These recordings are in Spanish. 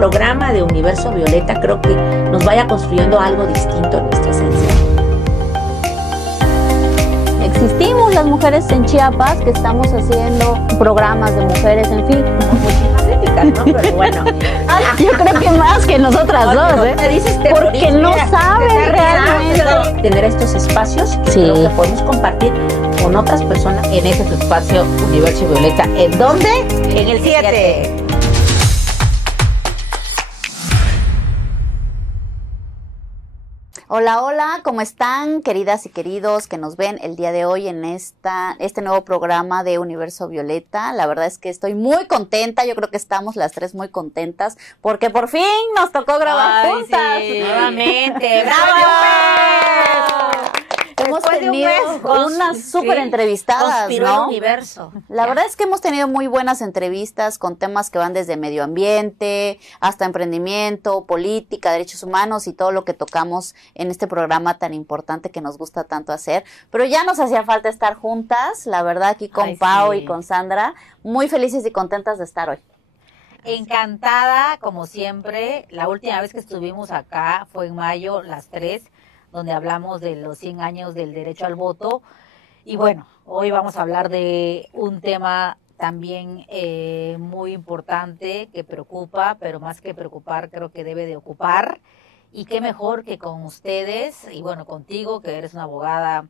programa de Universo Violeta creo que nos vaya construyendo algo distinto en nuestra esencia. Existimos las mujeres en Chiapas que estamos haciendo programas de mujeres, en fin. Muchísimas éticas, ¿no? Pero bueno. Yo creo que más que nosotras dos, ¿eh? Porque no saben realmente. Tener estos espacios que Sí. creo que podemos compartir con otras personas en ese espacio Universo Violeta. ¿En dónde? En el 7. Hola, hola, ¿cómo están, queridas y queridos que nos ven el día de hoy en este nuevo programa de Universo Violeta? La verdad es que estoy muy contenta, yo creo que estamos las tres muy contentas, porque por fin nos tocó grabar juntas. Sí. Nuevamente, ¡bravo! Hemos Después de un tenido mes, unas súper entrevistadas, conspiró ¿no? el universo. La verdad es que hemos tenido muy buenas entrevistas con temas que van desde medio ambiente hasta emprendimiento, política, derechos humanos y todo lo que tocamos en este programa tan importante que nos gusta tanto hacer. Pero ya nos hacía falta estar juntas, la verdad, aquí con Pau y con Sandra, muy felices y contentas de estar hoy. Encantada, como siempre. La última vez que estuvimos acá fue en mayo, las 3, donde hablamos de los 100 años del derecho al voto. Y bueno, hoy vamos a hablar de un tema también muy importante que preocupa, pero más que preocupar, creo que debe de ocupar. Y qué mejor que con ustedes, y bueno, contigo, que eres una abogada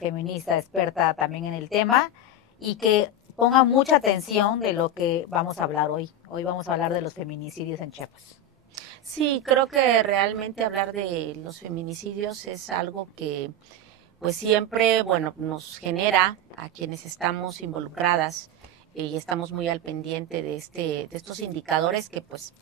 feminista, experta también en el tema, y que ponga mucha atención de lo que vamos a hablar hoy. Hoy vamos a hablar de los feminicidios en Chiapas. Sí, creo que realmente hablar de los feminicidios es algo que pues siempre, bueno, nos genera a quienes estamos involucradas y estamos muy al pendiente de estos indicadores que pues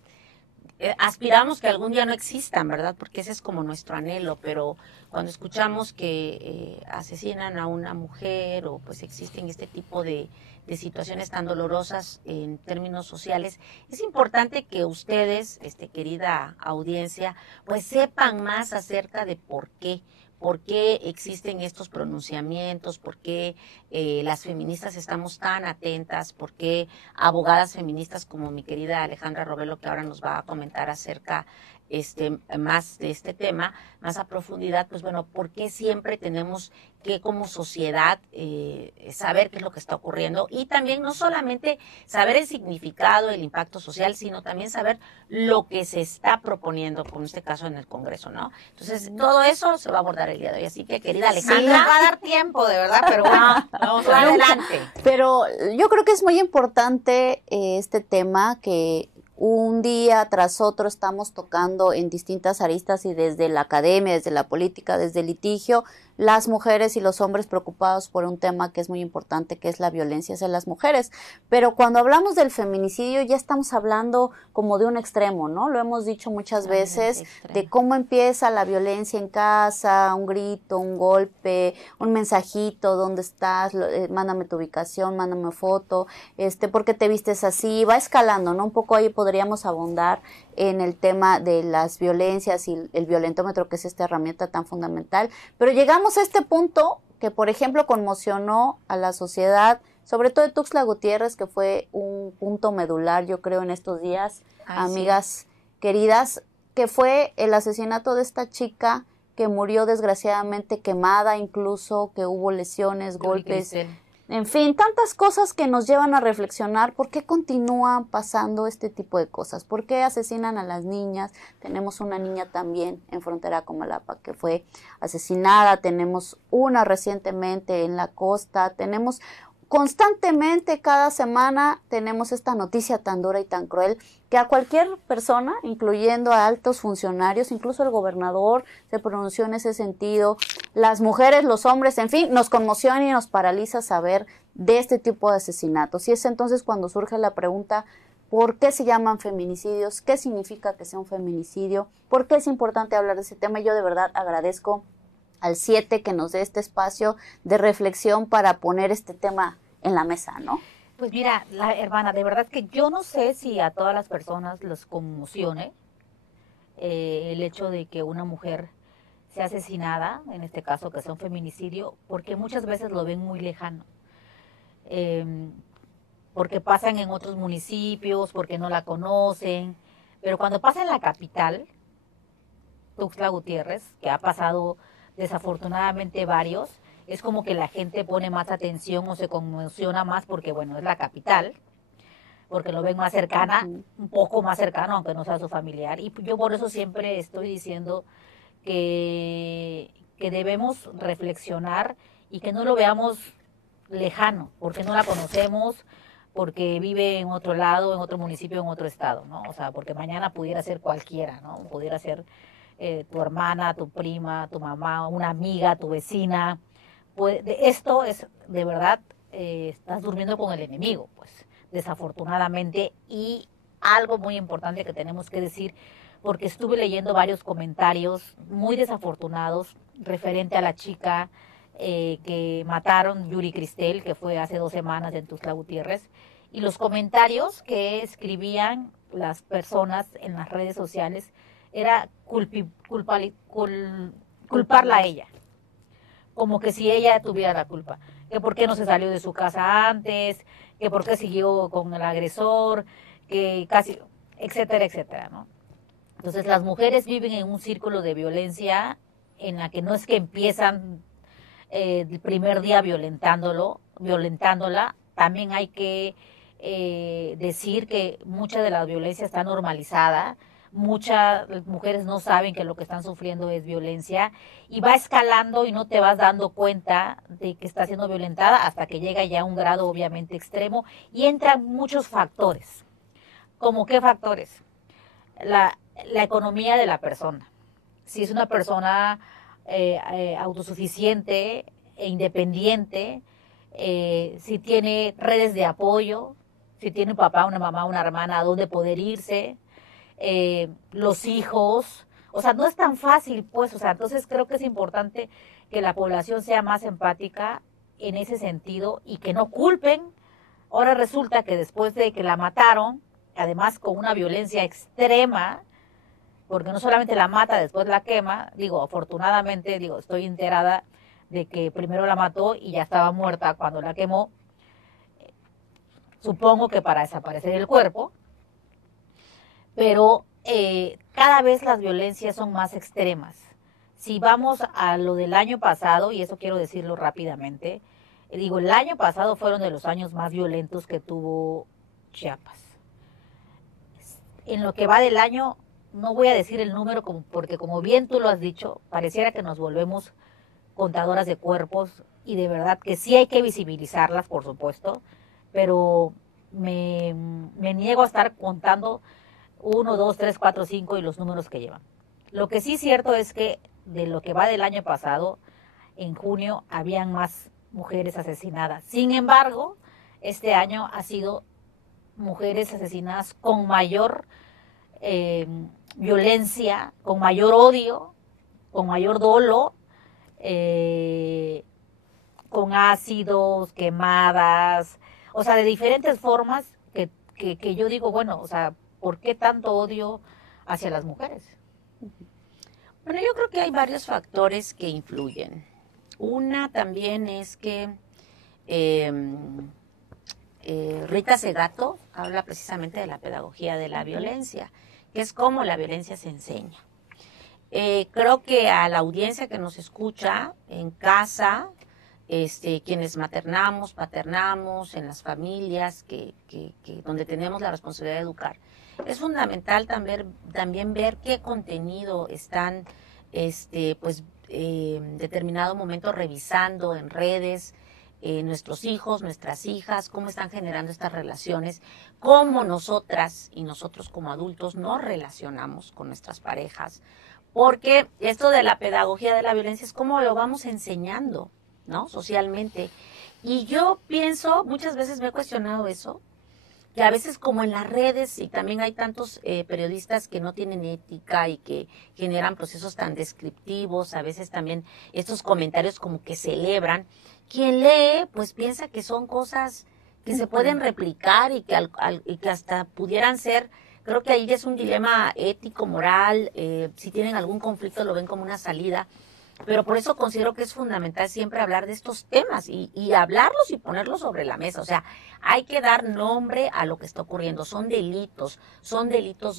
aspiramos que algún día no existan, ¿verdad? Porque ese es como nuestro anhelo, pero cuando escuchamos que asesinan a una mujer o pues existen este tipo de situaciones tan dolorosas en términos sociales, es importante que ustedes, querida audiencia, pues sepan más acerca de por qué existen estos pronunciamientos, por qué las feministas estamos tan atentas, por qué abogadas feministas como mi querida Alejandra Robelo, que ahora nos va a comentar acerca más de este tema, más a profundidad, pues bueno, por qué siempre tenemos que como sociedad saber qué es lo que está ocurriendo y también no solamente saber el significado, el impacto social, sino también saber lo que se está proponiendo, como en este caso en el Congreso, ¿no? Entonces, todo eso se va a abordar el día de hoy. Así que, querida Alejandra, Sí, nos va a dar tiempo, de verdad, pero bueno, vamos adelante. Pero yo creo que es muy importante este tema que un día tras otro estamos tocando en distintas aristas y desde la academia, desde la política, desde el litigio, las mujeres y los hombres preocupados por un tema que es muy importante, que es la violencia hacia las mujeres. Pero cuando hablamos del feminicidio ya estamos hablando como de un extremo, ¿no? Lo hemos dicho muchas veces, de cómo empieza la violencia en casa, un grito, un golpe, un mensajito, ¿dónde estás? Mándame tu ubicación, mándame foto, ¿por qué te vistes así? Va escalando, ¿no? Un poco ahí podríamos abundar en el tema de las violencias y el violentómetro, que es esta herramienta tan fundamental. Pero llegamos a este punto que, por ejemplo, conmocionó a la sociedad, sobre todo de Tuxtla Gutiérrez, que fue un punto medular, yo creo, en estos días, amigas queridas, que fue el asesinato de esta chica que murió desgraciadamente quemada, incluso que hubo lesiones, golpes. En fin, tantas cosas que nos llevan a reflexionar por qué continúan pasando este tipo de cosas, por qué asesinan a las niñas. Tenemos una niña también en frontera con Malapa que fue asesinada, tenemos una recientemente en la costa, tenemos constantemente cada semana tenemos esta noticia tan dura y tan cruel que a cualquier persona, incluyendo a altos funcionarios, incluso el gobernador se pronunció en ese sentido, las mujeres, los hombres, en fin, nos conmociona y nos paraliza saber de este tipo de asesinatos. Y es entonces cuando surge la pregunta, ¿por qué se llaman feminicidios? ¿Qué significa que sea un feminicidio? ¿Por qué es importante hablar de ese tema? Yo de verdad agradezco al 7 que nos dé este espacio de reflexión para poner este tema en la mesa, ¿no? Pues mira, hermana, de verdad que yo no sé si a todas las personas les conmocione el hecho de que una mujer sea asesinada, en este caso que sea un feminicidio, porque muchas veces lo ven muy lejano. Porque pasan en otros municipios, porque no la conocen, Pero cuando pasa en la capital, Tuxtla Gutiérrez, que ha pasado desafortunadamente varios, es como que la gente pone más atención o se conmociona más porque, bueno, es la capital, porque lo ven más cercana, un poco más cercano, aunque no sea su familiar. Y yo por eso siempre estoy diciendo que debemos reflexionar y que no lo veamos lejano, porque no la conocemos, porque vive en otro lado, en otro municipio, en otro estado, ¿no? O sea, porque mañana pudiera ser cualquiera, ¿no? Pudiera ser tu hermana, tu prima, tu mamá, una amiga, tu vecina. Pues, esto es, de verdad, estás durmiendo con el enemigo, pues, desafortunadamente. Y algo muy importante que tenemos que decir, porque estuve leyendo varios comentarios muy desafortunados referente a la chica que mataron, Yuri Cristel, que fue hace 2 semanas en Tuxtla Gutiérrez, y los comentarios que escribían las personas en las redes sociales era culparla a ella, como que si ella tuviera la culpa, que por qué no se salió de su casa antes, que por qué siguió con el agresor, que casi, etcétera, etcétera, ¿no? Entonces las mujeres viven en un círculo de violencia en la que no es que empiezan el primer día violentándola, también hay que decir que mucha de la violencia está normalizada, muchas mujeres no saben que lo que están sufriendo es violencia y va escalando y no te vas dando cuenta de que está siendo violentada hasta que llega ya a un grado obviamente extremo y entran muchos factores. ¿Cómo qué factores? La economía de la persona. Si es una persona autosuficiente e independiente, si tiene redes de apoyo, si tiene un papá, una mamá, una hermana a dónde poder irse, los hijos, o sea, no es tan fácil, pues, o sea, entonces creo que es importante que la población sea más empática en ese sentido y que no culpen. Ahora resulta que después de que la mataron, además con una violencia extrema, porque no solamente la mata, después la quema, digo, afortunadamente, digo, estoy enterada de que primero la mató y ya estaba muerta cuando la quemó, supongo que para desaparecer el cuerpo, pero cada vez las violencias son más extremas. Si vamos a lo del año pasado, y eso quiero decirlo rápidamente, digo, el año pasado fueron de los años más violentos que tuvo Chiapas. En lo que va del año, no voy a decir el número porque como bien tú lo has dicho, pareciera que nos volvemos contadoras de cuerpos y de verdad que sí hay que visibilizarlas, por supuesto, pero me niego a estar contando 1, 2, 3, 4, 5 y los números que llevan. Lo que sí es cierto es que de lo que va del año pasado, en junio habían más mujeres asesinadas. Sin embargo, este año ha sido mujeres asesinadas con mayor violencia, con mayor odio, con mayor dolo, con ácidos, quemadas, o sea, de diferentes formas que yo digo, bueno, o sea, ¿por qué tanto odio hacia las mujeres? Bueno, yo creo que hay varios factores que influyen. Una también es que Rita Segato habla precisamente de la pedagogía de la violencia, que es cómo la violencia se enseña. Creo que a la audiencia que nos escucha en casa, quienes paternamos, en las familias donde tenemos la responsabilidad de educar, es fundamental también ver qué contenido están en determinado momento revisando en redes, nuestros hijos, nuestras hijas, cómo están generando estas relaciones, cómo nosotras y nosotros como adultos nos relacionamos con nuestras parejas, porque esto de la pedagogía de la violencia es cómo lo vamos enseñando, ¿no? Socialmente. Y yo pienso, muchas veces me he cuestionado eso, que a veces como en las redes, y también hay tantos periodistas que no tienen ética y que generan procesos tan descriptivos, a veces también estos comentarios como que celebran, quien lee pues piensa que son cosas que se pueden replicar y que hasta pudieran ser, creo que ahí es un dilema ético, moral, si tienen algún conflicto lo ven como una salida, pero por eso considero que es fundamental siempre hablar de estos temas y hablarlos y ponerlos sobre la mesa. O sea, hay que dar nombre a lo que está ocurriendo. Son delitos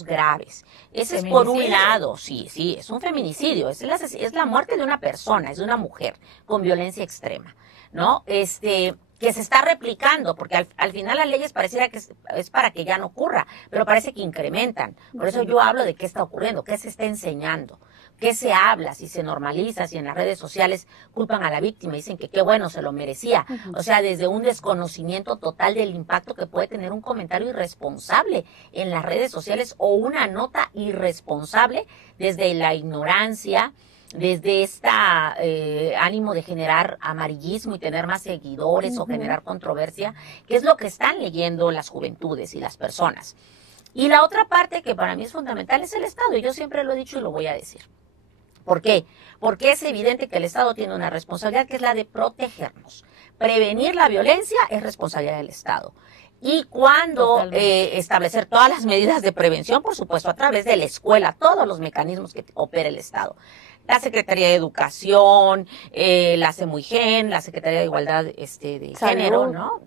graves. Ese es por un lado, sí, es un feminicidio, es la muerte de una persona, es de una mujer con violencia extrema, ¿no? Que se está replicando, porque al final las leyes pareciera que es para que ya no ocurra, pero parece que incrementan. Por eso yo hablo de qué está ocurriendo, qué se está enseñando, qué se habla, si se normaliza, si en las redes sociales culpan a la víctima, dicen que qué bueno, se lo merecía. O sea, desde un desconocimiento total del impacto que puede tener un comentario irresponsable en las redes sociales o una nota irresponsable desde la ignorancia, desde ánimo de generar amarillismo y tener más seguidores o generar controversia, que es lo que están leyendo las juventudes y las personas. Y la otra parte que para mí es fundamental es el Estado, y yo siempre lo he dicho y lo voy a decir. ¿Por qué? Porque es evidente que el Estado tiene una responsabilidad que es la de protegernos. Prevenir la violencia es responsabilidad del Estado. Y cuando establecer todas las medidas de prevención, por supuesto, a través de la escuela, todos los mecanismos que opera el Estado. La Secretaría de Educación, la CEMUIGEN, la Secretaría de Igualdad de Género, ¿no?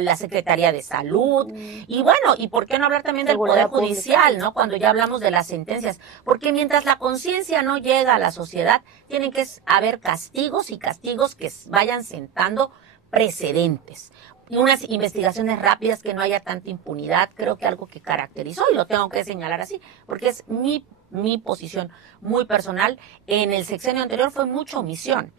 La Secretaría de Salud. Y bueno, ¿y por qué no hablar también del Poder Judicial, ¿no? Cuando ya hablamos de las sentencias. Porque mientras la conciencia no llega a la sociedad, tienen que haber castigos y castigos que vayan sentando precedentes. Y unas investigaciones rápidas, que no haya tanta impunidad, creo que algo que caracterizó, y lo tengo que señalar así, porque es mi posición muy personal. En el sexenio anterior fue mucha omisión.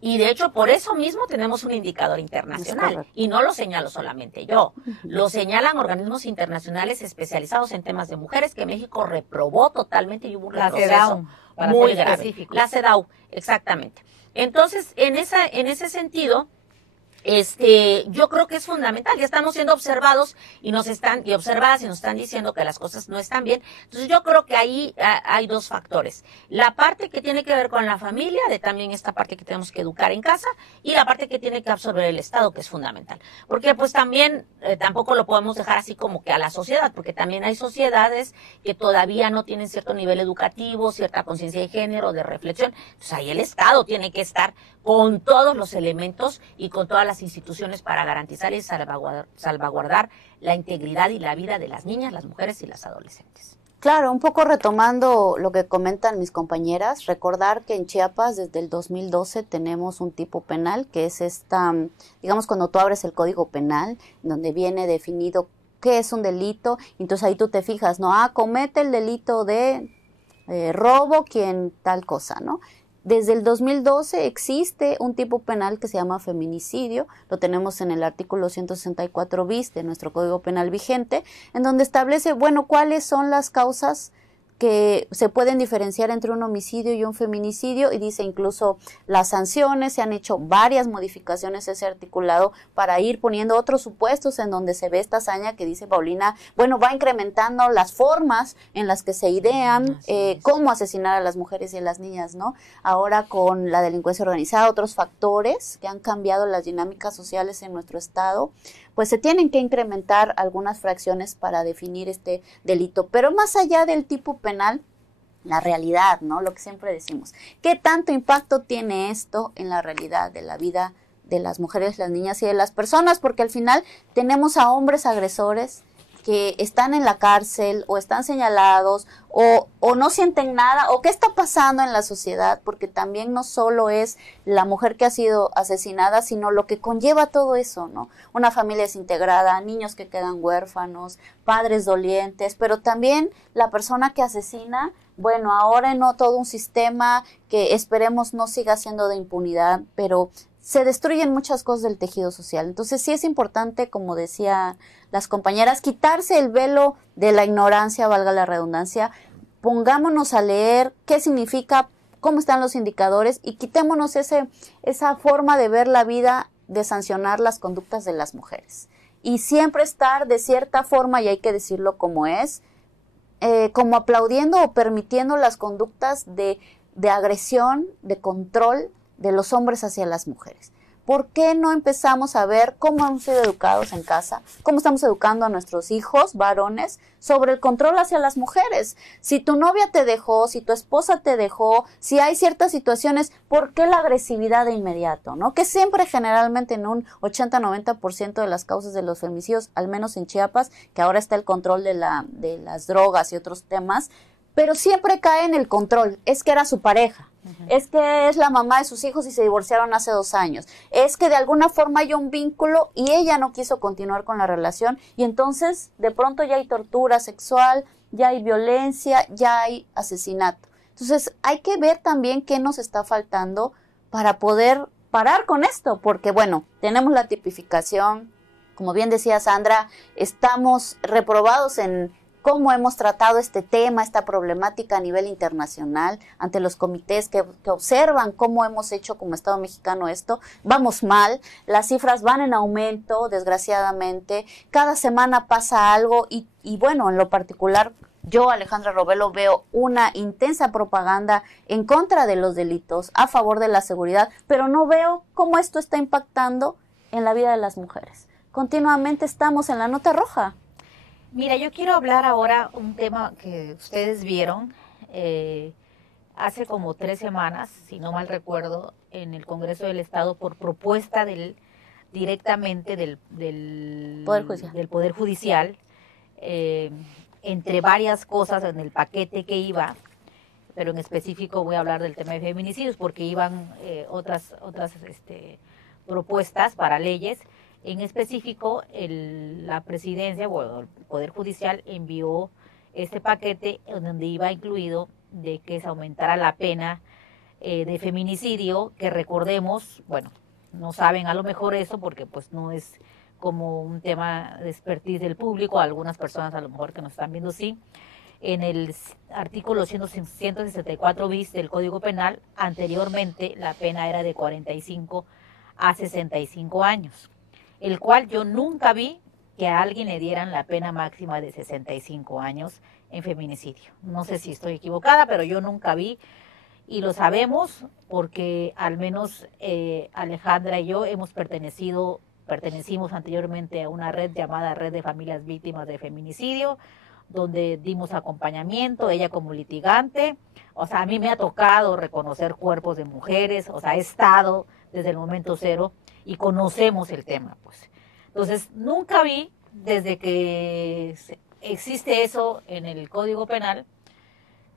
Y de hecho, por eso mismo tenemos un indicador internacional. Y no lo señalo solamente yo. Lo señalan organismos internacionales especializados en temas de mujeres, que México reprobó totalmente y hubo un retroceso muy grave. La CEDAW, exactamente. Entonces, en ese sentido, yo creo que es fundamental. Ya estamos siendo observados y observadas y nos están diciendo que las cosas no están bien. Entonces yo creo que ahí hay dos factores. La parte que tiene que ver con la familia, de también esta parte que tenemos que educar en casa, y la parte que tiene que absorber el Estado, que es fundamental. Porque pues también tampoco lo podemos dejar así como que a la sociedad, porque también hay sociedades que todavía no tienen cierto nivel educativo, cierta conciencia de género, de reflexión. Entonces ahí el Estado tiene que estar con todos los elementos y con todas las instituciones para garantizar y salvaguardar la integridad y la vida de las niñas, las mujeres y las adolescentes. Claro, un poco retomando lo que comentan mis compañeras, recordar que en Chiapas desde el 2012 tenemos un tipo penal que es digamos, cuando tú abres el Código Penal, donde viene definido qué es un delito, entonces ahí tú te fijas, ¿no? Comete el delito de robo quien tal cosa, ¿no? Desde el 2012 existe un tipo penal que se llama feminicidio, lo tenemos en el artículo 164 bis de nuestro Código Penal vigente, en donde establece, bueno, cuáles son las causas que se pueden diferenciar entre un homicidio y un feminicidio, y dice incluso las sanciones. Se han hecho varias modificaciones a ese articulado para ir poniendo otros supuestos en donde se ve esta hazaña que dice Paulina, bueno, va incrementando las formas en las que se idean cómo asesinar a las mujeres y a las niñas, ¿no? Ahora con la delincuencia organizada, otros factores que han cambiado las dinámicas sociales en nuestro estado, pues se tienen que incrementar algunas fracciones para definir este delito. Pero más allá del tipo penal, la realidad, ¿no? Lo que siempre decimos. ¿Qué tanto impacto tiene esto en la realidad de la vida de las mujeres, las niñas y de las personas? Porque al final tenemos a hombres agresores que están en la cárcel o están señalados o no sienten nada, o qué está pasando en la sociedad, porque también no solo es la mujer que ha sido asesinada, sino lo que conlleva todo eso, ¿no? Una familia desintegrada, niños que quedan huérfanos, padres dolientes, pero también la persona que asesina, bueno, ahora no todo un sistema que esperemos no siga siendo de impunidad, pero se destruyen muchas cosas del tejido social. Entonces sí es importante, como decía las compañeras, quitarse el velo de la ignorancia, valga la redundancia, pongámonos a leer qué significa, cómo están los indicadores, y quitémonos esa forma de ver la vida, de sancionar las conductas de las mujeres. Y siempre estar de cierta forma, y hay que decirlo como es, como aplaudiendo o permitiendo las conductas de agresión, de control de los hombres hacia las mujeres. ¿Por qué no empezamos a ver cómo hemos sido educados en casa, cómo estamos educando a nuestros hijos, varones, sobre el control hacia las mujeres? Si tu novia te dejó, si tu esposa te dejó, si hay ciertas situaciones, ¿por qué la agresividad de inmediato, no? Que siempre generalmente en un 80-90% de las causas de los femicidios, al menos en Chiapas, que ahora está el control de las drogas y otros temas, pero siempre cae en el control, es que era su pareja. Es que es la mamá de sus hijos y se divorciaron hace 2 años. Es que de alguna forma hay un vínculo y ella no quiso continuar con la relación y entonces de pronto ya hay tortura sexual, ya hay violencia, ya hay asesinato. Entonces hay que ver también qué nos está faltando para poder parar con esto, porque bueno, tenemos la tipificación, como bien decía Sandra, estamos reprobados en cómo hemos tratado este tema, esta problemática a nivel internacional, ante los comités que observan cómo hemos hecho como Estado mexicano esto. Vamos mal, las cifras van en aumento, desgraciadamente, cada semana pasa algo y bueno, en lo particular, yo, Alejandra Rovelo, veo una intensa propaganda en contra de los delitos, a favor de la seguridad, pero no veo cómo esto está impactando en la vida de las mujeres. Continuamente estamos en la nota roja. Mira, yo quiero hablar ahora un tema que ustedes vieron hace como 3 semanas, si no mal recuerdo, en el Congreso del Estado por propuesta directamente del Poder Judicial, entre varias cosas en el paquete que iba, pero en específico voy a hablar del tema de feminicidios porque iban otras propuestas para leyes. En específico, la presidencia, bueno, el Poder Judicial envió este paquete donde iba incluido de que se aumentara la pena de feminicidio, que recordemos, bueno, no saben a lo mejor eso porque pues no es como un tema de expertise del público, algunas personas a lo mejor que nos están viendo sí. En el artículo 164 bis del Código Penal, anteriormente la pena era de 45 a 65 años. El cual yo nunca vi que a alguien le dieran la pena máxima de 65 años en feminicidio. No sé si estoy equivocada, pero yo nunca vi, y lo sabemos porque al menos Alejandra y yo pertenecimos anteriormente a una red llamada Red de Familias Víctimas de Feminicidio, donde dimos acompañamiento, ella como litigante. O sea, a mí me ha tocado reconocer cuerpos de mujeres, o sea, he estado desde el momento cero y conocemos el tema, pues. Entonces, nunca vi, desde que existe eso en el Código Penal,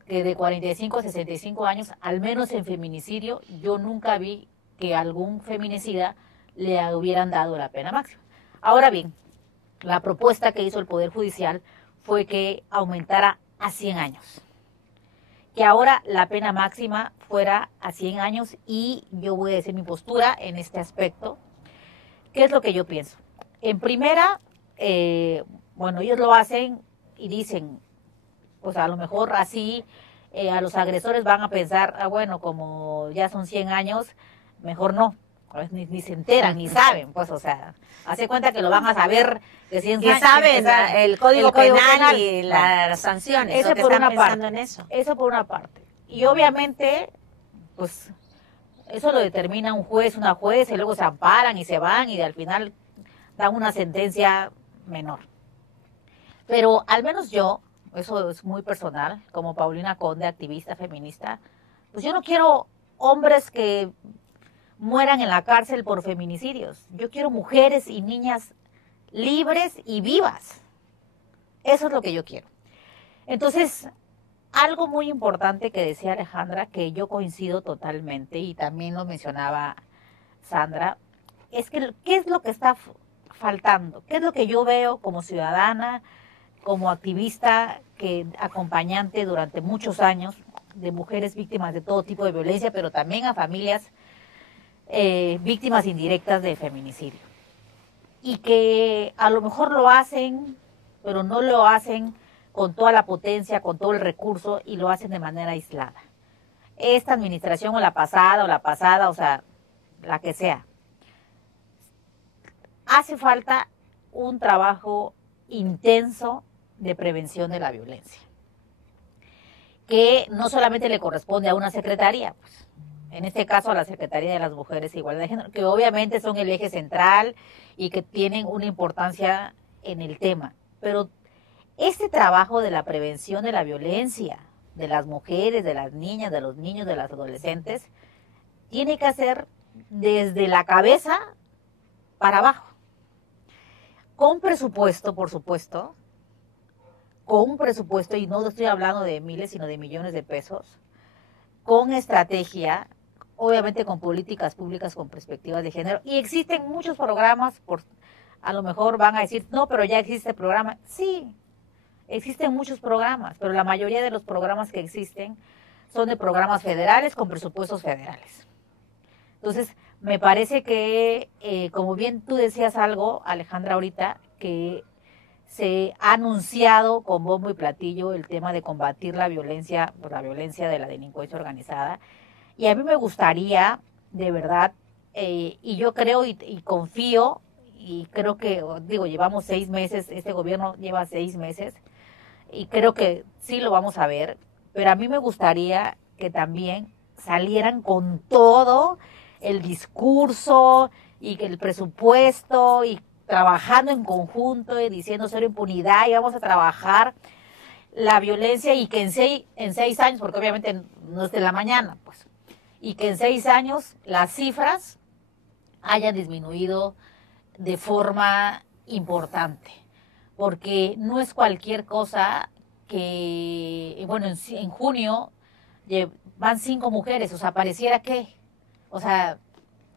que de 45 a 65 años, al menos en feminicidio, yo nunca vi que algún feminicida le hubieran dado la pena máxima. Ahora bien, la propuesta que hizo el Poder Judicial fue que aumentara a 100 años. Que ahora la pena máxima fuera a 100 años y yo voy a decir mi postura en este aspecto. ¿Qué es lo que yo pienso? En primera, bueno, ellos lo hacen y dicen, pues a lo mejor así a los agresores van a pensar, bueno, como ya son 100 años, mejor no. A veces ni se enteran, ni saben, pues, o sea, hace cuenta que lo van a saber de 100 años. Que saben el Código Penal y las sanciones. Eso por una parte. En eso. Eso por una parte. Y obviamente, pues, eso lo determina un juez, una juez, y luego se amparan y se van y al final dan una sentencia menor. Pero al menos yo, eso es muy personal, como Paulina Conde, activista feminista, pues yo no quiero hombres que mueran en la cárcel por feminicidios. Yo quiero mujeres y niñas libres y vivas. Eso es lo que yo quiero. Entonces, algo muy importante que decía Alejandra, que yo coincido totalmente, y también lo mencionaba Sandra, es que ¿qué es lo que está faltando? ¿Qué es lo que yo veo como ciudadana, como activista, acompañante durante muchos años de mujeres víctimas de todo tipo de violencia, pero también a familias víctimas indirectas de feminicidio? Y que a lo mejor lo hacen, pero no lo hacen con toda la potencia, con todo el recurso, y lo hacen de manera aislada. Esta administración o la pasada, o sea, la que sea. Hace falta un trabajo intenso de prevención de la violencia, que no solamente le corresponde a una secretaría, pues. en este caso a la Secretaría de las Mujeres e Igualdad de Género, que obviamente son el eje central y que tienen una importancia en el tema. Pero este trabajo de la prevención de la violencia de las mujeres, de las niñas, de los niños, de las adolescentes, tiene que hacer desde la cabeza para abajo. Con presupuesto, por supuesto, con un presupuesto, y no estoy hablando de miles, sino de millones de pesos, con estrategia, obviamente con políticas públicas con perspectivas de género. Y existen muchos programas, a lo mejor van a decir, no, pero ya existe el programa. Sí, existen muchos programas, pero la mayoría de los programas que existen son de programas federales con presupuestos federales. Entonces, me parece que, como bien tú decías algo, Alejandra, ahorita, que se ha anunciado con bombo y platillo el tema de combatir la violencia de la delincuencia organizada. Y a mí me gustaría, de verdad, y yo creo y confío, y creo que, digo, llevamos 6 meses, este gobierno lleva 6 meses, y creo que sí lo vamos a ver, pero a mí me gustaría que también salieran con todo el discurso y que el presupuesto y trabajando en conjunto y diciendo cero impunidad y vamos a trabajar la violencia y que en 6 años, porque obviamente no es de la mañana, pues, y que en 6 años las cifras hayan disminuido de forma importante, porque no es cualquier cosa que, bueno, en junio van 5 mujeres, o sea, pareciera que, o sea,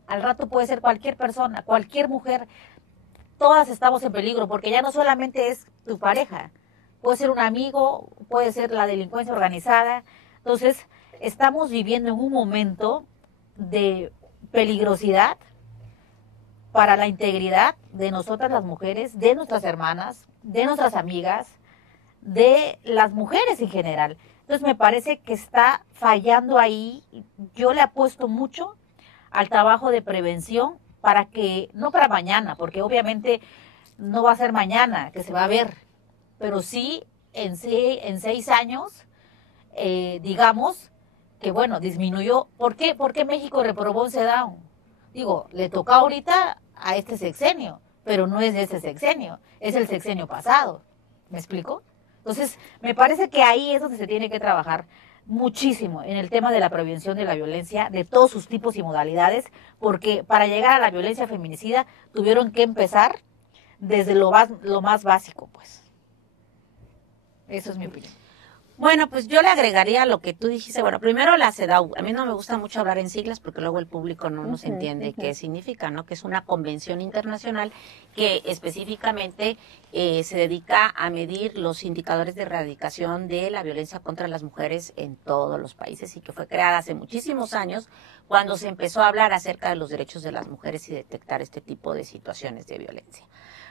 al rato puede ser cualquier persona, cualquier mujer, todas estamos en peligro, porque ya no solamente es tu pareja, puede ser un amigo, puede ser la delincuencia organizada. Entonces, estamos viviendo en un momento de peligrosidad para la integridad de nosotras las mujeres, de nuestras hermanas, de nuestras amigas, de las mujeres en general. Entonces, me parece que está fallando ahí. Yo le apuesto mucho al trabajo de prevención para que, no para mañana, porque obviamente no va a ser mañana que se va a ver, pero sí en 6 años, digamos, que bueno, disminuyó. ¿Por qué? Porque México reprobó en CEDAW. Digo, le toca ahorita a este sexenio, pero no es de este sexenio, es el sexenio pasado. ¿Me explico? Entonces, me parece que ahí es donde se tiene que trabajar muchísimo en el tema de la prevención de la violencia, de todos sus tipos y modalidades, porque para llegar a la violencia feminicida tuvieron que empezar desde lo más básico, pues. Eso es mi opinión. Bueno, pues yo le agregaría lo que tú dijiste. Bueno, primero la CEDAW. A mí no me gusta mucho hablar en siglas porque luego el público no nos entiende qué significa, ¿no? Que es una convención internacional que específicamente se dedica a medir los indicadores de erradicación de la violencia contra las mujeres en todos los países y que fue creada hace muchísimos años cuando se empezó a hablar acerca de los derechos de las mujeres y detectar este tipo de situaciones de violencia.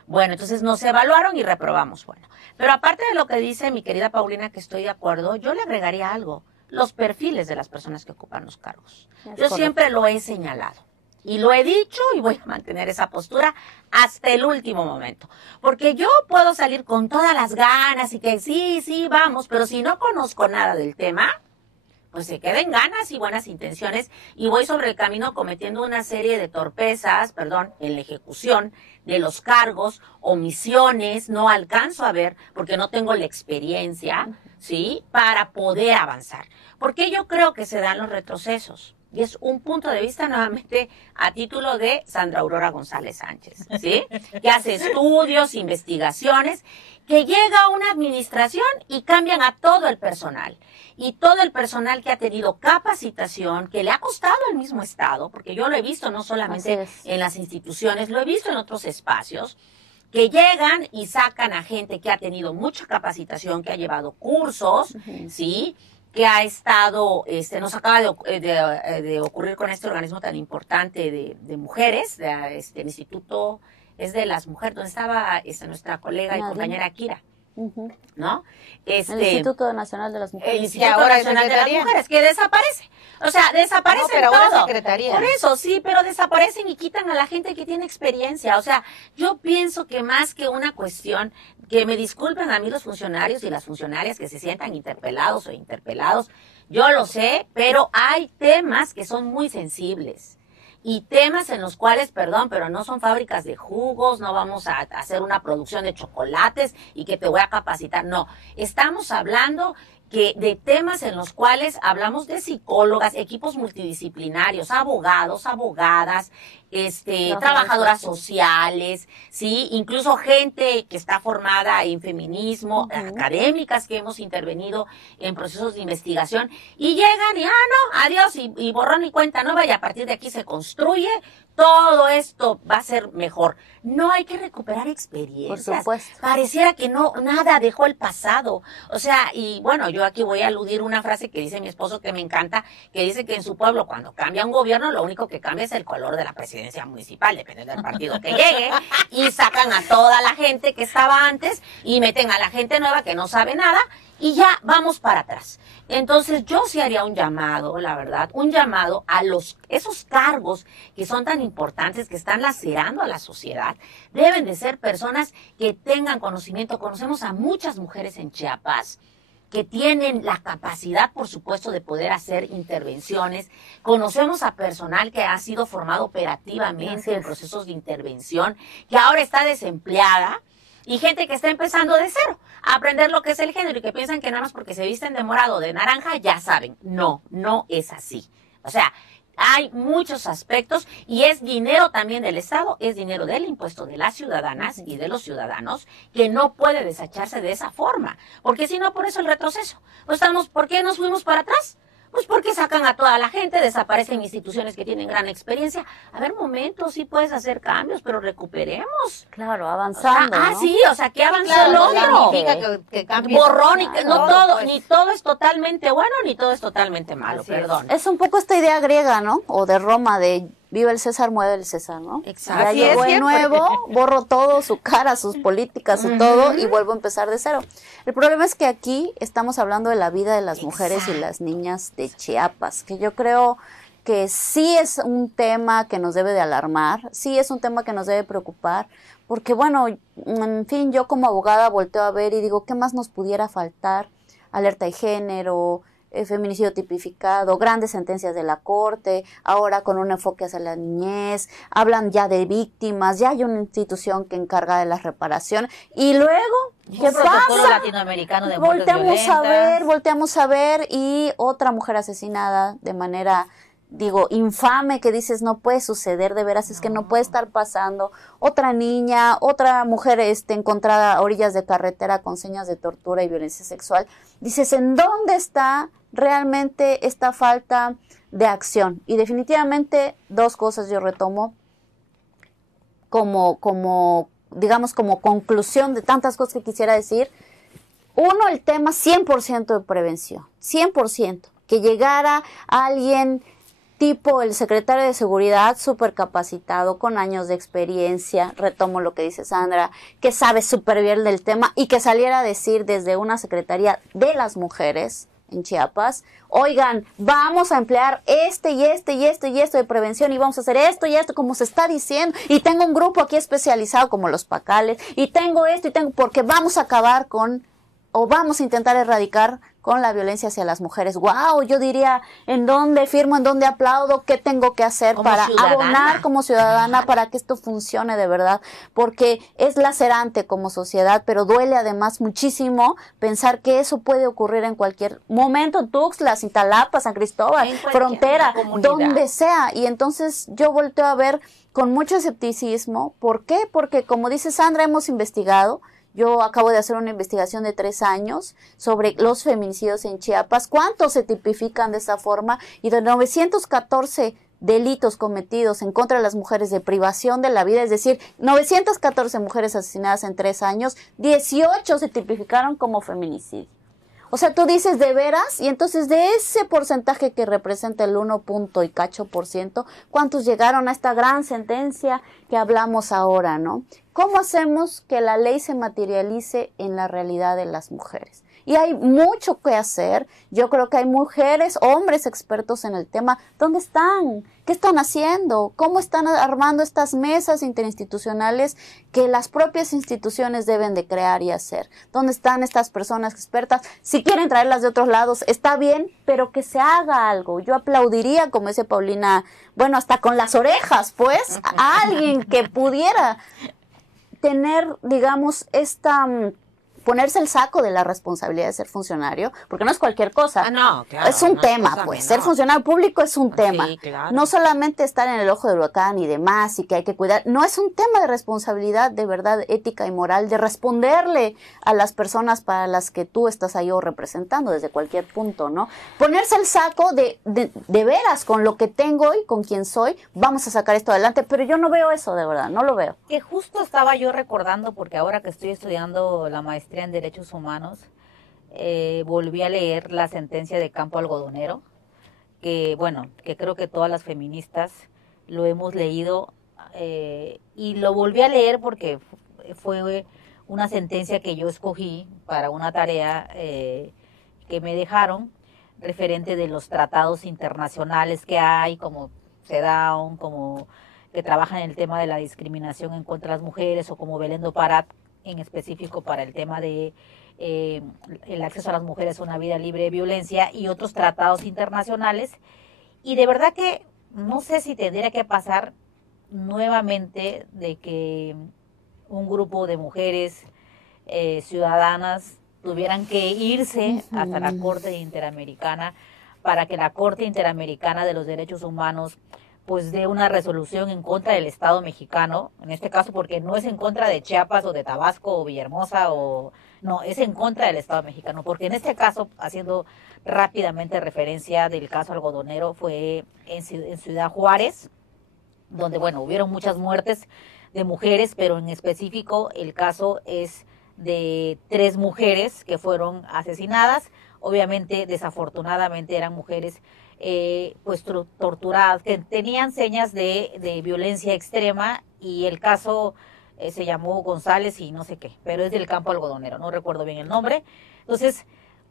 Bueno, entonces nos evaluaron y reprobamos. Bueno, pero aparte de lo que dice mi querida Paulina, que estoy de acuerdo, yo le agregaría algo, los perfiles de las personas que ocupan los cargos. Yo siempre lo he señalado y lo he dicho y voy a mantener esa postura hasta el último momento. Porque yo puedo salir con todas las ganas y que sí, vamos, pero si no conozco nada del tema, pues se queden ganas y buenas intenciones y voy sobre el camino cometiendo una serie de torpezas, en la ejecución de los cargos, omisiones, no alcanzo a ver porque no tengo la experiencia, ¿sí? Para poder avanzar. Porque yo creo que se dan los retrocesos. Y es un punto de vista nuevamente a título de Sandra Aurora González Sánchez, ¿sí? Que hace estudios, investigaciones, que llega a una administración y cambian a todo el personal. Y todo el personal que ha tenido capacitación, que le ha costado al mismo Estado, porque yo lo he visto no solamente en las instituciones, lo he visto en otros espacios, que llegan y sacan a gente que ha tenido mucha capacitación, que ha llevado cursos, ¿sí? Que ha estado, nos acaba de ocurrir con este organismo tan importante de mujeres, el instituto es de las mujeres, donde estaba nuestra colega y compañera Kira, ¿no? El Instituto Nacional de las Mujeres. El Instituto Nacional de las Mujeres, que desaparece. O sea, desaparecen pero todo. ahora secretaría. Por eso, sí, pero desaparecen y quitan a la gente que tiene experiencia. O sea, yo pienso que más que una cuestión, que me disculpen a mí los funcionarios y las funcionarias que se sientan interpelados o interpelados, yo lo sé, pero hay temas que son muy sensibles. Y temas en los cuales, perdón, pero no son fábricas de jugos, no vamos a hacer una producción de chocolates y que te voy a capacitar. No, estamos hablando de temas en los cuales hablamos de psicólogas, equipos multidisciplinarios, abogados, abogadas, trabajadoras sociales, sí, incluso gente que está formada en feminismo, académicas que hemos intervenido en procesos de investigación y llegan y no, adiós y borrón y cuenta nueva y a partir de aquí se construye. Todo esto va a ser mejor. No hay que recuperar experiencias. Por supuesto. Pareciera que nada dejó el pasado. O sea, y bueno, yo aquí voy a aludir una frase que dice mi esposo que me encanta, que dice que en su pueblo cuando cambia un gobierno lo único que cambia es el color de la presidencia municipal, depende del partido que llegue, y sacan a toda la gente que estaba antes y meten a la gente nueva que no sabe nada y ya vamos para atrás. Entonces yo sí haría un llamado, la verdad, un llamado a esos cargos que son tan importantes, que están lacerando a la sociedad, deben de ser personas que tengan conocimiento. Conocemos a muchas mujeres en Chiapas que tienen la capacidad, por supuesto, de poder hacer intervenciones. Conocemos a personal que ha sido formado operativamente en procesos de intervención, que ahora está desempleada, y gente que está empezando de cero a aprender lo que es el género y que piensan que nada más porque se visten de morado o de naranja ya saben. No, no es así. O sea, hay muchos aspectos y es dinero también del Estado, es dinero del impuesto de las ciudadanas y de los ciudadanos que no puede desecharse de esa forma. Porque si no, por eso el retroceso. ¿Por qué nos fuimos para atrás? Pues porque sacan a toda la gente, desaparecen instituciones que tienen gran experiencia. A ver, momentos, sí puedes hacer cambios, pero recuperemos. Claro, avanzando. O sea, ¿no? sí, o sea, que avanzó Claro, el no otro. significa que cambie. Borrón, y no todo, pues. ni todo es totalmente bueno, ni todo es totalmente malo, Así es. perdón. Es un poco esta idea griega, ¿no? O de Roma, de viva el César, muere el César, ¿no? Exacto. Ya Así llegó es, el siempre. nuevo, borro todo, su cara, sus políticas, su todo, y vuelvo a empezar de cero. El problema es que aquí estamos hablando de la vida de las mujeres y las niñas de Chiapas, que yo creo que sí es un tema que nos debe de alarmar, sí es un tema que nos debe preocupar, porque bueno, en fin, yo como abogada volteo a ver y digo, ¿qué más nos pudiera faltar? Alerta de género, feminicidio tipificado, grandes sentencias de la Corte, ahora con un enfoque hacia la niñez, hablan ya de víctimas, ya hay una institución que encarga de la reparación, y luego, ¿qué Protocolo pasa? latinoamericano de muertes Volteamos a ver, y otra mujer asesinada de manera, digo, infame, que dices, no puede suceder, de veras, es que no puede estar pasando. Otra niña, otra mujer encontrada a orillas de carretera con señas de tortura y violencia sexual. Dices, ¿en dónde está realmente esta falta de acción? Y definitivamente dos cosas yo retomo digamos, como conclusión de tantas cosas que quisiera decir. Uno, el tema 100% de prevención, 100%, que llegara alguien tipo el secretario de Seguridad súper capacitado, con años de experiencia, retomo lo que dice Sandra, que sabe súper bien del tema y que saliera a decir desde una Secretaría de las Mujeres en Chiapas, oigan, vamos a emplear y esto de prevención y vamos a hacer esto y esto como se está diciendo y tengo un grupo aquí especializado como los Pacales y tengo esto porque vamos a acabar vamos a intentar erradicar con la violencia hacia las mujeres. ¡Wow! Yo diría, ¿en dónde firmo, en dónde aplaudo? ¿Qué tengo que hacer para abonar como ciudadana para que esto funcione de verdad? Porque es lacerante como sociedad, pero duele además muchísimo pensar que eso puede ocurrir en cualquier momento. Tuxtla, Cintalapa, San Cristóbal, frontera, donde sea. Y entonces yo volteo a ver con mucho escepticismo. ¿Por qué? Porque como dice Sandra, hemos investigado. Yo acabo de hacer una investigación de 3 años sobre los feminicidios en Chiapas. ¿Cuántos se tipifican de esa forma? Y de 914 delitos cometidos en contra de las mujeres de privación de la vida, es decir, 914 mujeres asesinadas en 3 años, 18 se tipificaron como feminicidio. O sea, tú dices de veras, y entonces de ese porcentaje que representa el 1% ¿cuántos llegaron a esta gran sentencia que hablamos ahora, no? ¿cómo hacemos que la ley se materialice en la realidad de las mujeres? Y hay mucho que hacer. Yo creo que hay mujeres, hombres expertos en el tema. ¿Dónde están? ¿Qué están haciendo? ¿Cómo están armando estas mesas interinstitucionales que las propias instituciones deben de crear y hacer? ¿Dónde están estas personas expertas? Si quieren traerlas de otros lados, está bien, pero que se haga algo. Yo aplaudiría, como dice Paulina, bueno, hasta con las orejas, pues, a alguien que pudiera tener, digamos, ponerse el saco de la responsabilidad de ser funcionario, porque no es cualquier cosa. Ah, no, claro, es un tema, pues. Ser funcionario público es un tema. Sí, claro. No solamente estar en el ojo del huracán y demás, y que hay que cuidar. No, es un tema de responsabilidad, de verdad, ética y moral, de responderle a las personas para las que tú estás ahí o representando desde cualquier punto, ¿no? Ponerse el saco de veras, con lo que tengo y con quien soy, vamos a sacar esto adelante, pero yo no veo eso, de verdad, no lo veo. Que justo estaba yo recordando, porque ahora que estoy estudiando la maestría en Derechos Humanos, volví a leer la sentencia de Campo Algodonero, que bueno, que creo que todas las feministas lo hemos leído, y lo volví a leer porque fue una sentencia que yo escogí para una tarea que me dejaron, referente de los tratados internacionales que hay, como CEDAW, como que trabajan en el tema de la discriminación en contra de las mujeres, o como Belén do Pará, en específico para el tema de el acceso a las mujeres a una vida libre de violencia, y otros tratados internacionales. Y de verdad que no sé si tendría que pasar nuevamente de que un grupo de mujeres ciudadanas tuvieran que irse hasta la Corte Interamericana para que la Corte Interamericana de los Derechos Humanos pues dé una resolución en contra del Estado mexicano, en este caso porque no es en contra de Chiapas o de Tabasco o Villahermosa, no, es en contra del Estado mexicano, porque en este caso, haciendo rápidamente referencia del caso algodonero, fue en Ciudad Juárez, donde, bueno, hubieron muchas muertes de mujeres, pero en específico el caso es de 3 mujeres que fueron asesinadas. Obviamente, desafortunadamente, eran mujeres pues torturadas, que tenían señas de violencia extrema, y el caso se llamó González y no sé qué, pero es del Campo Algodonero, no recuerdo bien el nombre. Entonces,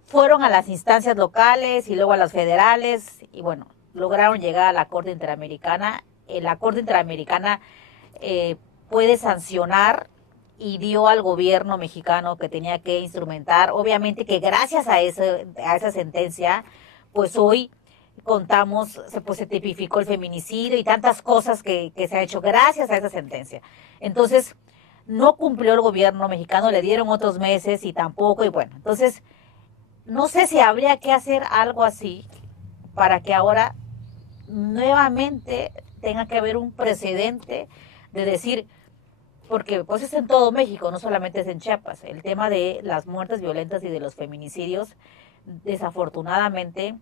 fueron a las instancias locales y luego a las federales, y bueno, lograron llegar a la Corte Interamericana. La Corte Interamericana puede sancionar, y dio al gobierno mexicano que tenía que instrumentar. Obviamente que gracias a esa sentencia, pues hoy contamos, pues se tipificó el feminicidio y tantas cosas que se ha hecho gracias a esa sentencia. Entonces, no cumplió el gobierno mexicano, le dieron otros meses y tampoco, y bueno, entonces, no sé si habría que hacer algo así para que ahora nuevamente tenga que haber un precedente de decir, porque pues es en todo México, no solamente es en Chiapas, el tema de las muertes violentas y de los feminicidios, desafortunadamente,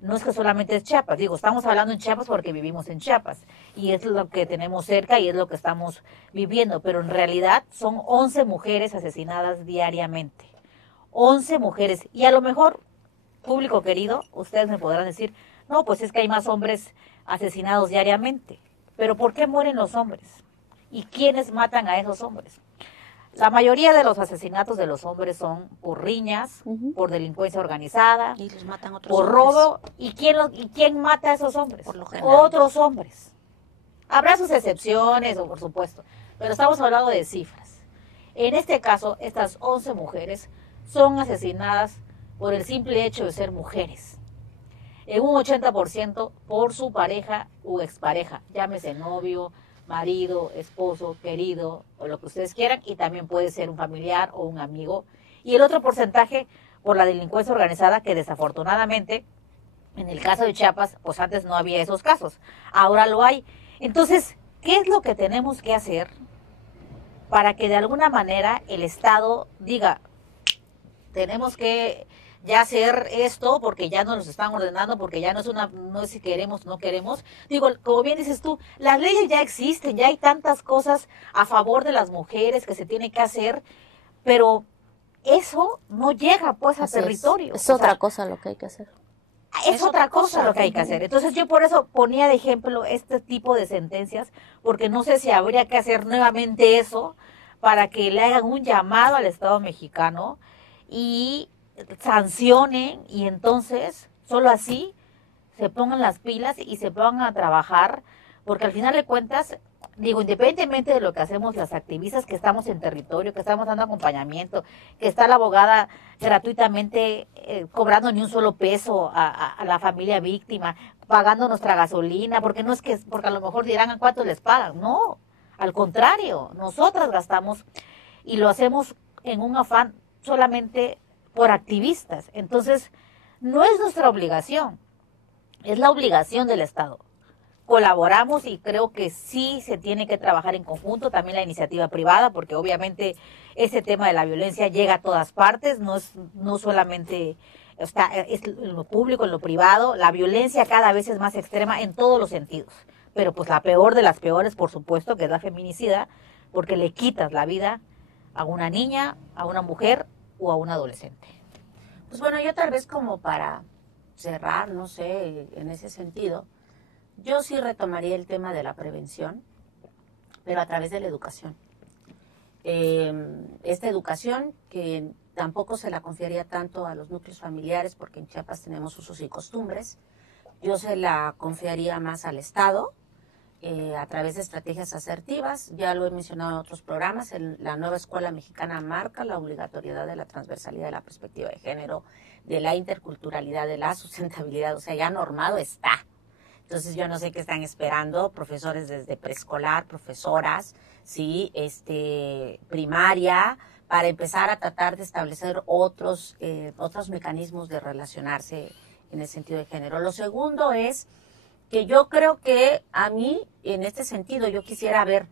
no es que solamente es Chiapas, digo, estamos hablando en Chiapas porque vivimos en Chiapas, y es lo que tenemos cerca y es lo que estamos viviendo, pero en realidad son 11 mujeres asesinadas diariamente, 11 mujeres, y a lo mejor, público querido, ustedes me podrán decir, no, pues es que hay más hombres asesinados diariamente, pero ¿por qué mueren los hombres? ¿Y quiénes matan a esos hombres? La mayoría de los asesinatos de los hombres son por riñas, por delincuencia organizada, y los matan otros por hombres. robo. ¿Y quién mata a esos hombres? Por lo general. Otros hombres. Habrá sus excepciones, por supuesto, pero estamos hablando de cifras. En este caso, estas 11 mujeres son asesinadas por el simple hecho de ser mujeres. En un 80% por su pareja u expareja, llámese novio, marido, esposo, querido, o lo que ustedes quieran, y también puede ser un familiar o un amigo. Y el otro porcentaje por la delincuencia organizada, que desafortunadamente, en el caso de Chiapas, pues antes no había esos casos, ahora lo hay. Entonces, ¿qué es lo que tenemos que hacer para que de alguna manera el Estado diga, tenemos que ya hacer esto porque ya no nos están ordenando, porque ya no es si queremos, no queremos? Digo, como bien dices tú, las leyes ya existen, ya hay tantas cosas a favor de las mujeres que se tiene que hacer, pero eso no llega pues al territorio. Es otra cosa lo que hay que hacer. Es otra cosa lo que hay que hacer. Entonces yo por eso ponía de ejemplo este tipo de sentencias, porque no sé si habría que hacer nuevamente eso para que le hagan un llamado al Estado mexicano y sancionen, y entonces solo así se pongan las pilas y se pongan a trabajar, porque al final de cuentas, digo, independientemente de lo que hacemos las activistas que estamos en territorio, que estamos dando acompañamiento, que está la abogada gratuitamente cobrando ni un solo peso a la familia víctima, pagando nuestra gasolina, porque no es que, porque a lo mejor dirán a cuánto les pagan, no, al contrario, nosotras gastamos y lo hacemos en un afán solamente por activistas. Entonces, no es nuestra obligación, es la obligación del Estado. Colaboramos y creo que sí se tiene que trabajar en conjunto, también la iniciativa privada, porque obviamente ese tema de la violencia llega a todas partes, no solamente está, es en lo público, en lo privado, la violencia cada vez es más extrema en todos los sentidos, pero pues la peor de las peores, por supuesto, que es la feminicida, porque le quitas la vida a una niña, a una mujer o a un adolescente. Pues bueno, yo tal vez como para cerrar, no sé, en ese sentido, yo sí retomaría el tema de la prevención, pero a través de la educación. Esta educación que tampoco se la confiaría tanto a los núcleos familiares, porque en Chiapas tenemos usos y costumbres, yo se la confiaría más al Estado, a través de estrategias asertivas. Ya lo he mencionado en otros programas, la nueva escuela mexicana marca la obligatoriedad de la transversalidad de la perspectiva de género, de la interculturalidad, de la sustentabilidad, o sea, ya normado está. Entonces yo no sé qué están esperando, profesores desde preescolar, profesoras, sí, primaria, para empezar a tratar de establecer otros mecanismos de relacionarse en el sentido de género. Lo segundo es que yo creo que a mí, en este sentido, yo quisiera ver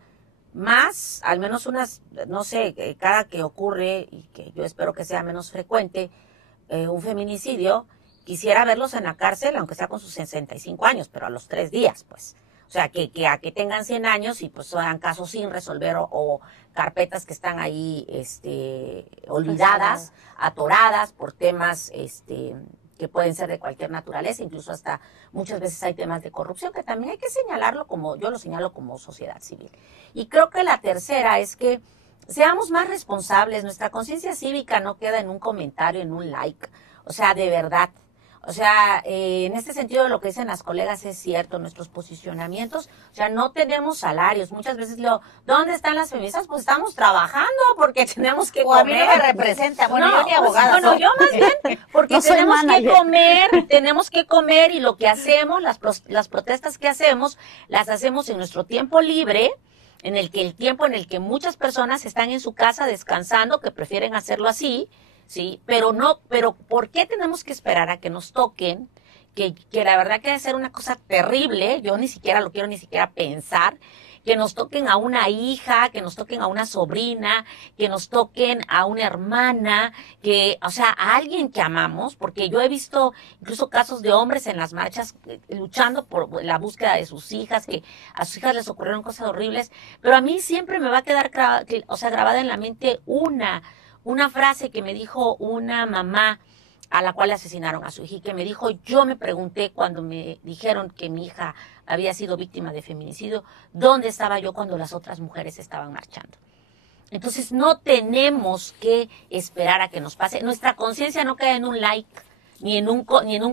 más, al menos unas, no sé, cada que ocurre, y que yo espero que sea menos frecuente, un feminicidio, quisiera verlos en la cárcel, aunque sea con sus 65 años, pero a los 3 días, pues. O sea, que tengan 100 años y pues sean casos sin resolver o carpetas que están ahí olvidadas, atoradas por temas que pueden ser de cualquier naturaleza, incluso hasta muchas veces hay temas de corrupción que también hay que señalarlo como, yo lo señalo como sociedad civil. Y creo que la tercera es que seamos más responsables, nuestra conciencia cívica no queda en un comentario, en un like, o sea, de verdad. O sea, en este sentido lo que dicen las colegas es cierto, nuestros posicionamientos, o sea, no tenemos salarios. Muchas veces ¿dónde están las feministas? Pues estamos trabajando porque tenemos que comer. A mí no me representa, bueno, no, yo ni abogada. Bueno, yo más bien, porque no tenemos que comer y lo que hacemos, las protestas que hacemos, las hacemos en nuestro tiempo libre, en el que muchas personas están en su casa descansando, que prefieren hacerlo así. Sí, pero ¿por qué tenemos que esperar a que nos toquen? Que la verdad que debe ser una cosa terrible, yo ni siquiera lo quiero ni siquiera pensar, que nos toquen a una hija, que nos toquen a una sobrina, que nos toquen a una hermana, o sea, a alguien que amamos, porque yo he visto incluso casos de hombres en las marchas luchando por la búsqueda de sus hijas, que a sus hijas les ocurrieron cosas horribles, pero a mí siempre me va a quedar grabada en la mente una frase que me dijo una mamá a la cual le asesinaron a su hija y que me dijo, yo me pregunté cuando me dijeron que mi hija había sido víctima de feminicidio, ¿dónde estaba yo cuando las otras mujeres estaban marchando? Entonces no tenemos que esperar a que nos pase. Nuestra conciencia no queda en un like, ni en un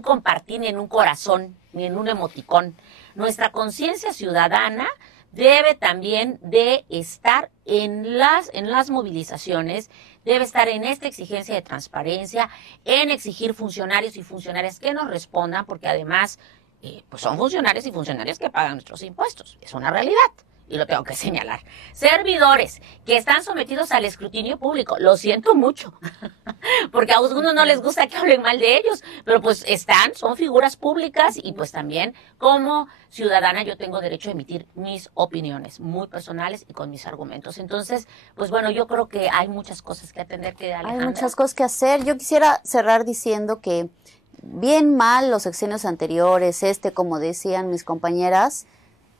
compartir, ni en un corazón, ni en un emoticón. Nuestra conciencia ciudadana debe también de estar en las movilizaciones, debe estar en esta exigencia de transparencia, en exigir funcionarios y funcionarias que nos respondan, porque además pues son funcionarios y funcionarias que pagan nuestros impuestos. Es una realidad. Y lo tengo que señalar. Servidores que están sometidos al escrutinio público, lo siento mucho, porque a algunos no les gusta que hablen mal de ellos, pero pues son figuras públicas y pues también como ciudadana yo tengo derecho a emitir mis opiniones muy personales y con mis argumentos. Entonces, pues bueno, yo creo que hay muchas cosas que atender, que Alejandra. Hay muchas cosas que hacer. Yo quisiera cerrar diciendo que bien mal los sexenios anteriores, como decían mis compañeras,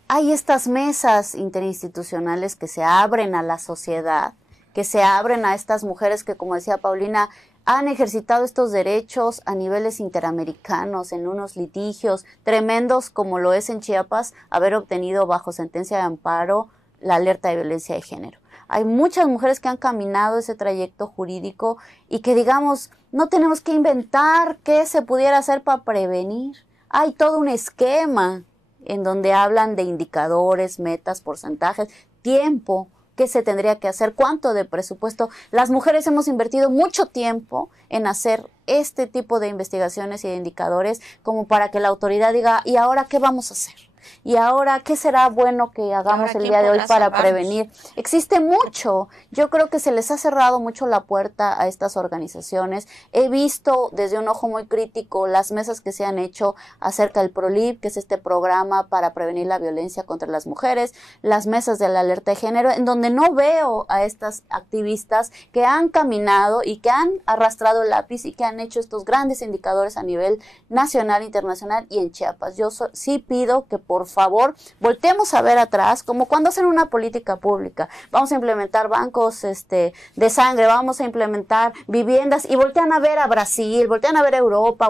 hay estas mesas interinstitucionales que se abren a la sociedad, que se abren a estas mujeres que, como decía Paulina, han ejercitado estos derechos a niveles interamericanos, en unos litigios tremendos, como lo es en Chiapas, haber obtenido bajo sentencia de amparo la alerta de violencia de género. hay muchas mujeres que han caminado ese trayecto jurídico y que digamos, no tenemos que inventar qué se pudiera hacer para prevenir. Hay todo un esquema en donde hablan de indicadores, metas, porcentajes, tiempo, qué se tendría que hacer, cuánto de presupuesto. Las mujeres hemos invertido mucho tiempo en hacer este tipo de investigaciones y de indicadores como para que la autoridad diga, ¿y ahora qué vamos a hacer? ¿Y ahora qué será bueno que hagamos el día de hoy para prevenir? Existe mucho. Yo creo que se les ha cerrado mucho la puerta a estas organizaciones. He visto desde un ojo muy crítico las mesas que se han hecho acerca del PROLIV, que es este programa para prevenir la violencia contra las mujeres, las mesas de la alerta de género, en donde no veo a estas activistas que han caminado y que han arrastrado el lápiz y que han hecho estos grandes indicadores a nivel nacional, internacional y en Chiapas. Yo sí pido que por favor, volteemos a ver atrás, como cuando hacen una política pública. Vamos a implementar bancos de sangre, vamos a implementar viviendas y voltean a ver a Brasil, voltean a ver a Europa,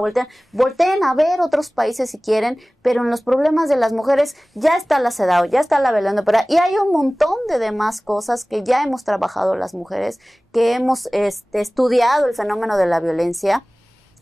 volteen a ver otros países si quieren, pero en los problemas de las mujeres ya está la CEDAW, ya está la Belén de Pará y hay un montón de demás cosas que ya hemos trabajado las mujeres, que hemos estudiado el fenómeno de la violencia.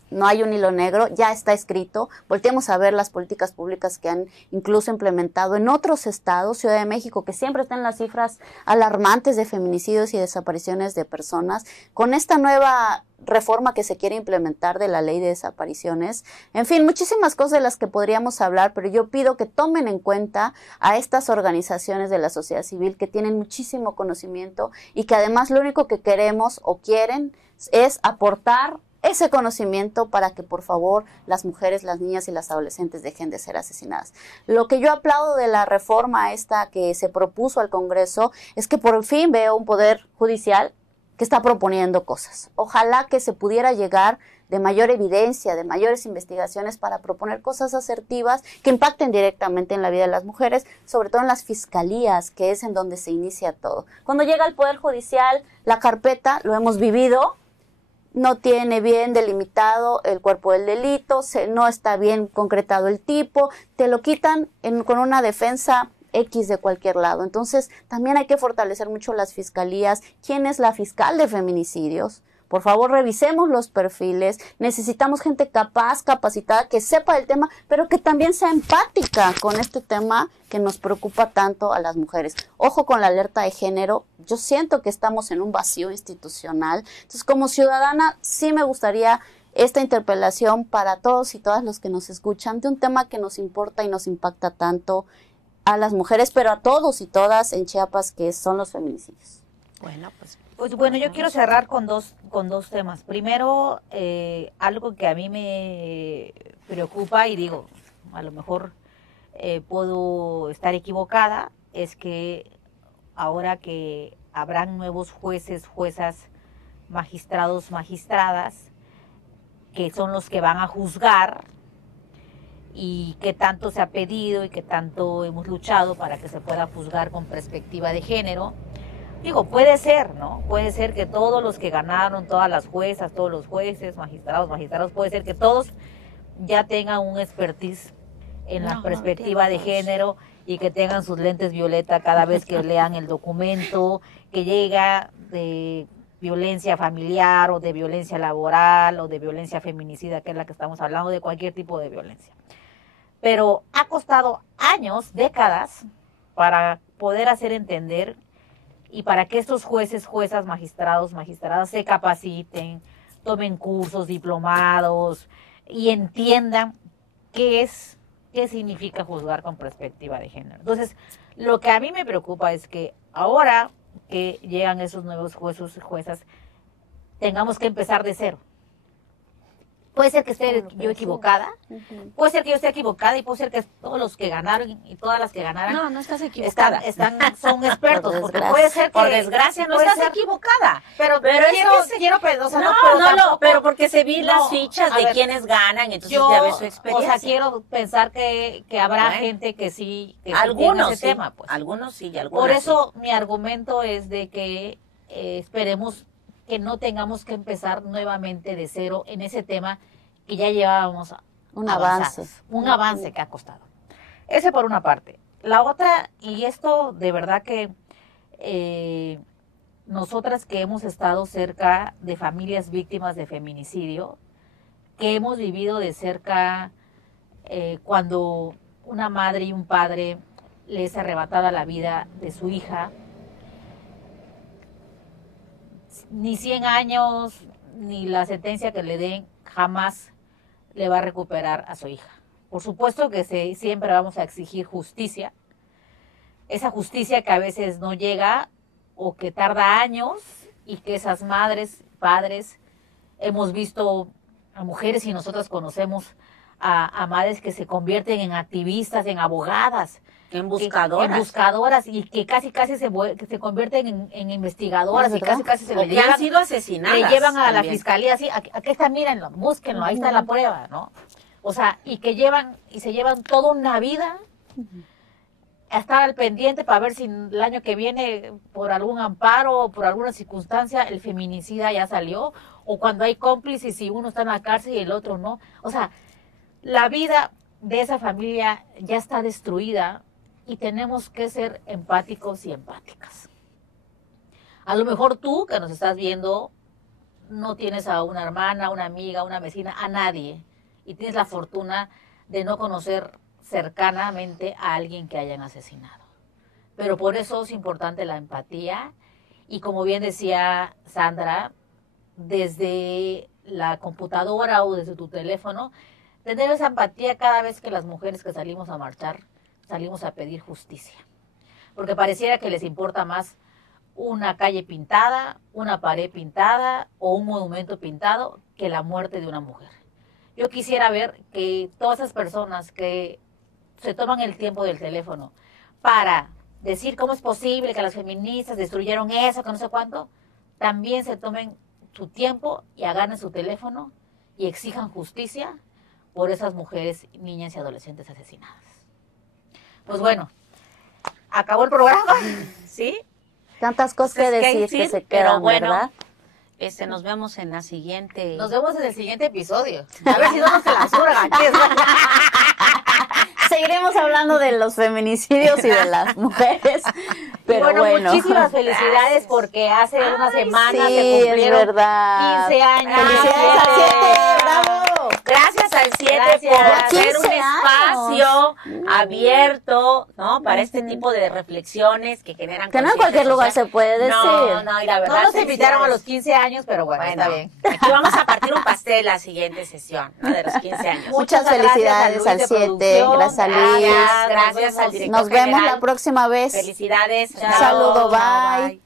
No hay un hilo negro, ya está escrito. Volteemos a ver las políticas públicas que han incluso implementado en otros estados, Ciudad de México, que siempre están las cifras alarmantes de feminicidios y desapariciones de personas. Con esta nueva reforma que se quiere implementar de la ley de desapariciones. En fin, muchísimas cosas de las que podríamos hablar, pero yo pido que tomen en cuenta a estas organizaciones de la sociedad civil que tienen muchísimo conocimiento y que además lo único que queremos o quieren es aportar ese conocimiento para que por favor las mujeres, las niñas y las adolescentes dejen de ser asesinadas. Lo que yo aplaudo de la reforma esta que se propuso al Congreso es que por fin veo un poder judicial que está proponiendo cosas. Ojalá que se pudiera llegar de mayor evidencia, de mayores investigaciones para proponer cosas asertivas que impacten directamente en la vida de las mujeres, sobre todo en las fiscalías, que es en donde se inicia todo. Cuando llega al Poder Judicial, la carpeta, lo hemos vivido, no tiene bien delimitado el cuerpo del delito, no está bien concretado el tipo, te lo quitan con una defensa X de cualquier lado. Entonces, también hay que fortalecer mucho las fiscalías. ¿Quién es la fiscal de feminicidios? Por favor, revisemos los perfiles. Necesitamos gente capaz, capacitada, que sepa del tema, pero que también sea empática con este tema que nos preocupa tanto a las mujeres. Ojo con la alerta de género. Yo siento que estamos en un vacío institucional. Entonces, como ciudadana, sí me gustaría esta interpelación para todos y todas los que nos escuchan de un tema que nos importa y nos impacta tanto a las mujeres, pero a todos y todas en Chiapas, que son los feminicidios. Bueno, bueno, yo quiero cerrar con dos temas. Primero, algo que a mí me preocupa y digo, a lo mejor puedo estar equivocada, es que ahora que habrán nuevos jueces, juezas, magistrados, magistradas, que son los que van a juzgar, y qué tanto se ha pedido y qué tanto hemos luchado para que se pueda juzgar con perspectiva de género. Digo, puede ser, ¿no? Puede ser que todos los que ganaron, todas las juezas, todos los jueces, magistrados, puede ser que todos ya tengan un expertise en la perspectiva de género y que tengan sus lentes violeta cada vez que lean el documento, que llega de violencia familiar o de violencia laboral o de violencia feminicida, que es la que estamos hablando, de cualquier tipo de violencia. Pero ha costado años, décadas, para poder hacer entender y para que estos jueces, juezas, magistrados, magistradas se capaciten, tomen cursos, diplomados y entiendan qué significa juzgar con perspectiva de género. Entonces, lo que a mí me preocupa es que ahora que llegan esos nuevos jueces y juezas, tengamos que empezar de cero. Puede ser que esté yo equivocada, puede ser que yo esté equivocada y puede ser que todos los que ganaron y todas las que ganaron no estás equivocada. son expertos, porque puede ser que por desgracia no estás equivocada. Pero pero porque se vi las fichas de quienes ganan, entonces ya ves su experiencia. O sea, quiero pensar que habrá gente que sí, que algunos ese tema, pues. Algunos sí y algunos por eso mi argumento es de que esperemos que no tengamos que empezar nuevamente de cero en ese tema que ya llevábamos un avance que ha costado. Ese por una parte. La otra, y esto de verdad que nosotras que hemos estado cerca de familias víctimas de feminicidio, que hemos vivido de cerca cuando una madre y un padre les es arrebatada la vida de su hija, ni 100 años, ni la sentencia que le den, jamás le va a recuperar a su hija. Por supuesto que siempre vamos a exigir justicia, esa justicia que a veces no llega o que tarda años, y que esas madres, padres, hemos visto a mujeres, y nosotras conocemos a madres que se convierten en activistas, en abogadas, en buscadoras, y que casi se convierten en investigadoras, y casi se le llevan, han sido asesinadas, le llevan a la fiscalía, así, aquí está, mírenlo, búsquenlo, ahí está la prueba, ¿no? O sea, y se llevan toda una vida a estar al pendiente para ver si el año que viene, por algún amparo o por alguna circunstancia, el feminicida ya salió, o cuando hay cómplices y uno está en la cárcel y el otro no. O sea, la vida de esa familia ya está destruida, y tenemos que ser empáticos y empáticas. A lo mejor tú, que nos estás viendo, no tienes a una hermana, una amiga, una vecina, a nadie, y tienes la fortuna de no conocer cercanamente a alguien que hayan asesinado. Pero por eso es importante la empatía, y como bien decía Sandra, desde la computadora o desde tu teléfono, tener esa empatía cada vez que las mujeres que salimos a marchar, salimos a pedir justicia. Porque pareciera que les importa más una calle pintada, una pared pintada o un monumento pintado que la muerte de una mujer. Yo quisiera ver que todas esas personas que se toman el tiempo del teléfono para decir cómo es posible que las feministas destruyeron eso, que no sé cuánto, también se tomen su tiempo y agarren su teléfono y exijan justicia por esas mujeres, niñas y adolescentes asesinadas. Pues bueno, acabó el programa, ¿sí? Tantas cosas que decir que se quedan, pero bueno, ¿verdad? Nos vemos en la siguiente. Nos vemos en el siguiente episodio. A ver si no nos censuran. Seguiremos hablando de los feminicidios y de las mujeres. Pero bueno, muchísimas felicidades, porque hace unas semanas sí, se cumplieron es verdad. 15 años. ¡Felicidades al 7! ¡Bravo! Gracias al 7 Gracias. por hacer un 15 espacio abierto, ¿no? Para este tipo de reflexiones que generan Que no en cualquier lugar se puede decir. No, y la verdad, No nos invitaron a los 15 años, pero bueno, está bien. Aquí vamos a partir un pastel la siguiente sesión, ¿no? De los 15 años. Muchas felicidades al 7. Gracias a Luis. Gracias al director Nos vemos general. la próxima vez. Felicidades. Un saludo, bye.